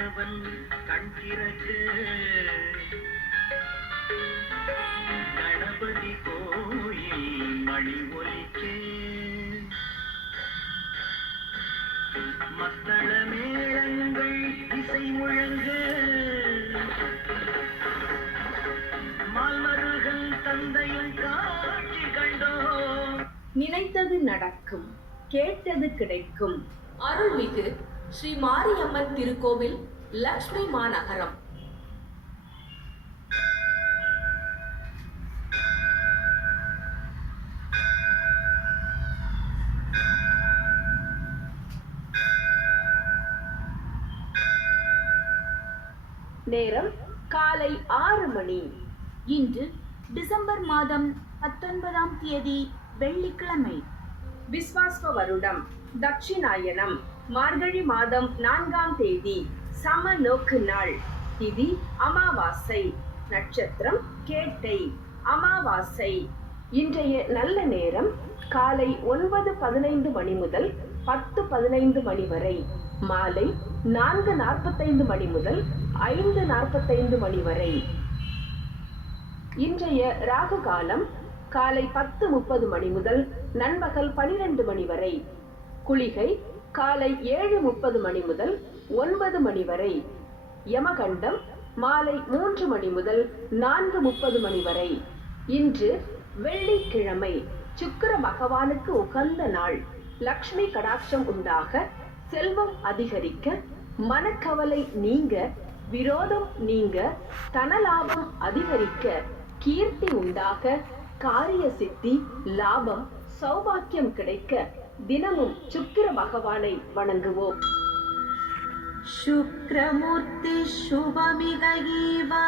கதிரவன் கண் திறக்க கணபதி கோயில் மணி ஒலிக்க மத்தள மேளங்கள் இசை முழங்க மால்மருகன் தந்தையும் காட்சி கண்டோம். நினைத்தது நடக்கும், கேட்டது கிடைக்கும். அருள்மிகு ஸ்ரீ மாரியம்மன் திருக்கோவில், லட்சுமி மாநகரம். நேரம் காலை 6 மணி. இன்று டிசம்பர் மாதம் 19ஆம் தேதி வெள்ளிக்கிழமை. விஸ்வாஸ்வ வருடம் தட்சிணாயனம் மார்கழி மாதம் 4ஆம் தேதி சம நோக்கு நாள். திதி அமாவாசை. நட்சத்திரம் கேட்டை. அமாவாசை. இன்றைய நல்ல நேரம் காலை 9:15 மணி முதல் 10:15 மணி வரை. மாலை 4:45 மணி முதல் 5:45 மணி வரை. இன்றைய ராகு காலம் காலை 10:30 மணி முதல் நண்பகல் 12 மணி வரை. குளிகை காலை 7:30 மணி முதல் 9 மணி வரை. யமகண்டம் மாலை 3 மணி முதல் 4:30 மணி வரை. இன்று வெள்ளிக்கிழமை, சுக்கிர பகவானுக்கு உகந்த நாள். லக்ஷ்மி கடாட்சம் உண்டாக, செல்வம் அதிகரிக்க, மனக்கவலை நீங்க, விரோதம் நீங்க, தனலாபம் அதிகரிக்க, கீர்த்தி உண்டாக, காரிய சித்தி, லாபம், சௌபாக்கியம் கிடைக்க தினமும் சுக்கிர பகவானை வணங்குவோம். சுக்ரமூர்த்தி சுபமிகீவா